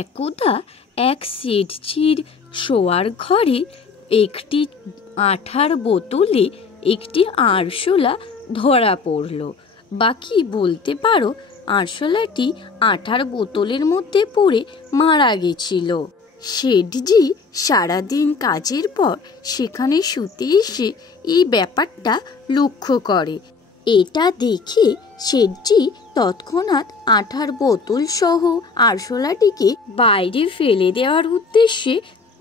একদা এক শেঠজির শোয়ার ঘরে একটি আঠার বোতলে একটি আরশোলা ধরা পড়ল। বাকি বলতে পারো আরশোলাটি আঠার বোতলের মধ্যে পড়ে মারা গেছিল। শেঠজি সারাদিন কাজের পর সেখানে শুতে এসে এই ব্যাপারটা লক্ষ্য করে। এটা দেখে শেঠজি তৎক্ষণাৎ আঠার বোতল সহ আরশোলাটিকে বাইরে ফেলে দেওয়ার উদ্দেশ্যে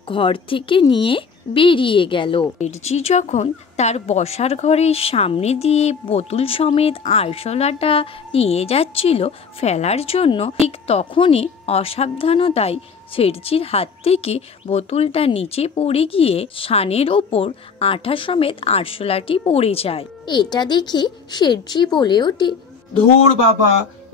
ঘর থেকে নিয়ে বেরিয়ে গেল। শেঠজি যখন তার বসার ঘরের সামনে দিয়ে বোতল সমেত আরশোলাটা নিয়ে যাচ্ছিল ফেলার জন্য, ঠিক তখনই অসাবধানতায় শেঠজির হাত থেকে বোতলটা নিচে পড়ে গিয়ে ছানের ওপর আঠা সমেত আরশোলাটি পড়ে যায়। এটা দেখে শেঠজি বলে ওঠে, ধুর বাবা,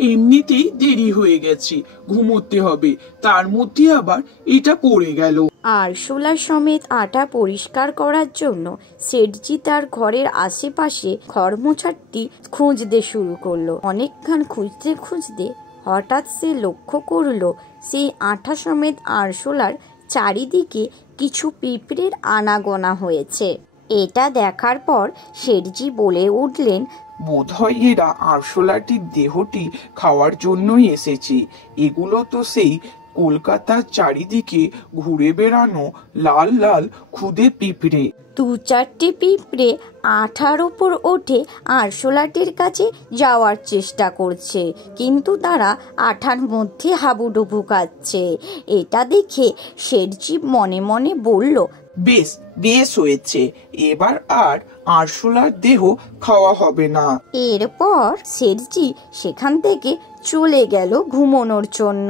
এমনিতেই দেরি হয়ে গেছে, ঘুমোতে হবে, তার মধ্যে আবার এটা পড়ে গেল। আরশোলা সমেত আটা পরিষ্কার করার জন্য শেঠজি তার ঘরের আশেপাশে ঘর মোছারটি খুঁজতে শুরু করলো। অনেকক্ষণ খুঁজতে খুঁজতে হঠাৎ সে লক্ষ্য করলো সেই আঠা সমেত আরশোলার চারিদিকে কিছু পিঁপড়ের আনাগোনা হয়েছে। এটা দেখার পর শেঠজি বলে উঠলেন, বোধহয় এরা আরশোলাটির দেহটি খাওয়ার জন্যই এসেছে। এগুলো তো সেই কলকাতার চারিদিকে ঘুরে বেড়ানো লাল লাল ক্ষুদে পিঁপড়ে। দু চারটে পিঁপড়ে আঠার ওপর ওঠে আরশোলাটির কাছে যাওয়ার চেষ্টা করছে, কিন্তু তারা আঠার মধ্যে হাবুডুবু খাচ্ছে। এটা দেখে শেঠজি মনে মনে বলল, বেশ বেশ হয়েছে, এবার আর আরশোলার দেহ খাওয়া হবে না। এরপর শেঠজি সেখান থেকে চলে গেল ঘুমানোর জন্য,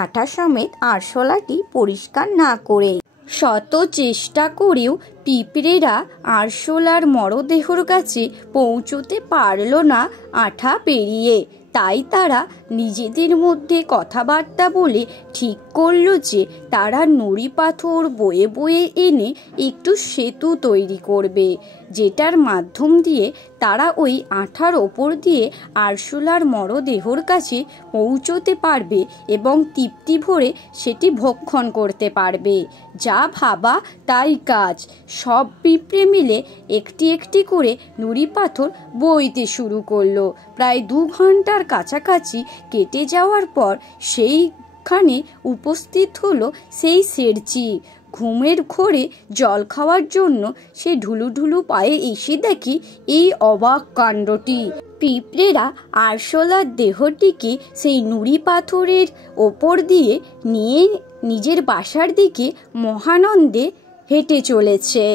আঠা সমেত আরশোলাটি পরিষ্কার না করে। শত চেষ্টা করেও পিঁপড়েরা আরশোলার মরদেহর কাছে পৌঁছতে পারল না আঠা পেরিয়ে। তাই তারা নিজেদের মধ্যে কথাবার্তা বলে ঠিক করলো যে তারা নুড়ি পাথর বয়ে বয়ে এনে একটু সেতু তৈরি করবে, যেটার মাধ্যম দিয়ে তারা ওই আঠার ওপর দিয়ে আরশোলার মরদেহর কাছে পৌঁছতে পারবে এবং তৃপ্তি ভরে সেটি ভক্ষণ করতে পারবে। যা ভাবা তাই কাজ। সব পিঁপড়ে মিলে একটি একটি করে নুড়ি পাথর বইতে শুরু করলো। প্রায় 2 ঘন্টার কাছাকাছি কেটে যাওয়ার পর সেইখানে উপস্থিত হলো সেই শেঠজি। ঘুমের ঘোরে জল খাওয়ার জন্য সে ঢুলু ঢুলু পায়ে এসে দেখি এই অবাক কাণ্ডটি। পিঁপড়েরা আরশোলার দেহটিকে সেই নুড়ি পাথরের ওপর দিয়ে নিয়ে নিজের বাসার দিকে মহানন্দে হেঁটে চলেছে।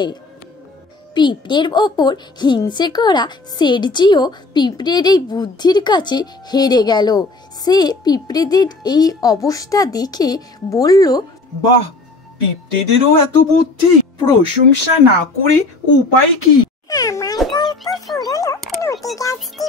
পিঁপড়ের ওপর হিংসে করা শেঠজিও পিঁপড়ের এই বুদ্ধির কাছে হেরে গেল। সে পিঁপড়েদের এই অবস্থা দেখে বলল, বাহ, পিঁপড়েদেরও এত বুদ্ধি! প্রশংসা না করে উপায় কি? আমার গল্প শুরু নতুন গাছটি